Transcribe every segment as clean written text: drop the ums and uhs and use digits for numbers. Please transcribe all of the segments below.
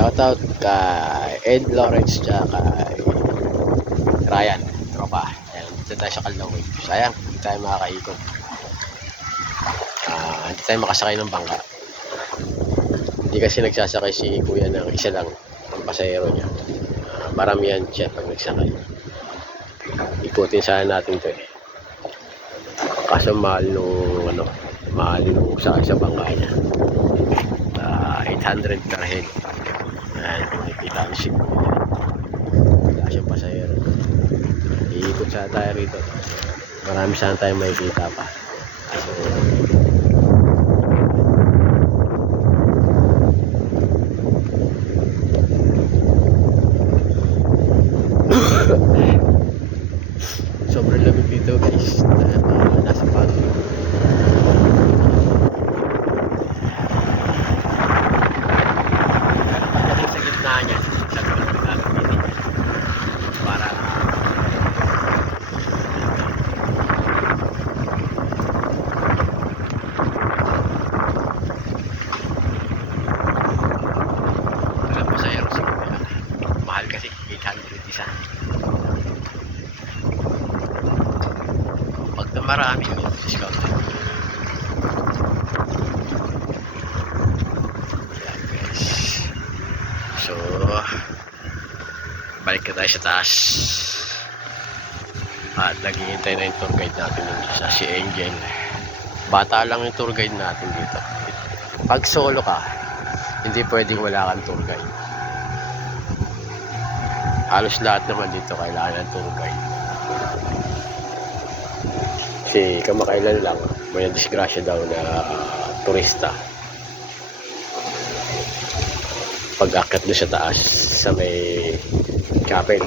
Shoutout kay Ed Lawrence tsaka kay Ryan tropa. Ayan, dito tayo sa Calaway. Sayang, hindi tayo makakaikot. Hindi tayo makasakay ng bangka. Hindi kasi nagsasakay si kuya ng isa lang ang pasahero niya. Maramihan siya pag nagsakay. Ikutin sana natin to eh. Kaso mahal nung sakay sa bangka niya. 800 per head. Ayan, nakikita ang ship. Wala siyang pasahero. Iikot sana tayo rito. Marami sana tayo makikita pa. So, sobrang lamig dito guys. Nasa Baguio. Pagdating sa gitna niya, sa gawin na gagamitin niya para walang pasahero siguro. Mahal kasi 800 isa. Pag na marami may discount. So, balik na tayo sa taas. At naghihintay na yung tour guide natin yung isa, si Angel. Bata lang yung tour guide natin dito. Pag solo ka, hindi pwedeng wala kang tour guide. Halos lahat naman dito kailangan ng tour guide. Kasi kamakailan lang, may disgrasya daw na turista. Pag-akyat doon sa taas sa may chapel,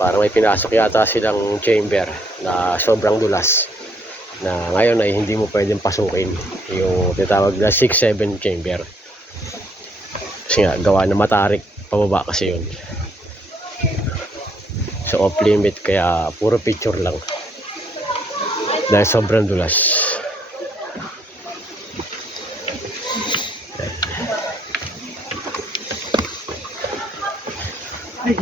parang may pinasok yata silang chamber na sobrang dulas na ngayon ay hindi mo pwedeng pasukin, yung tinatawag na 6-7 chamber kasi nga gawa na matarik pababa kasi yun. So off limit, kaya puro picture lang dahil sobrang dulas. Ay,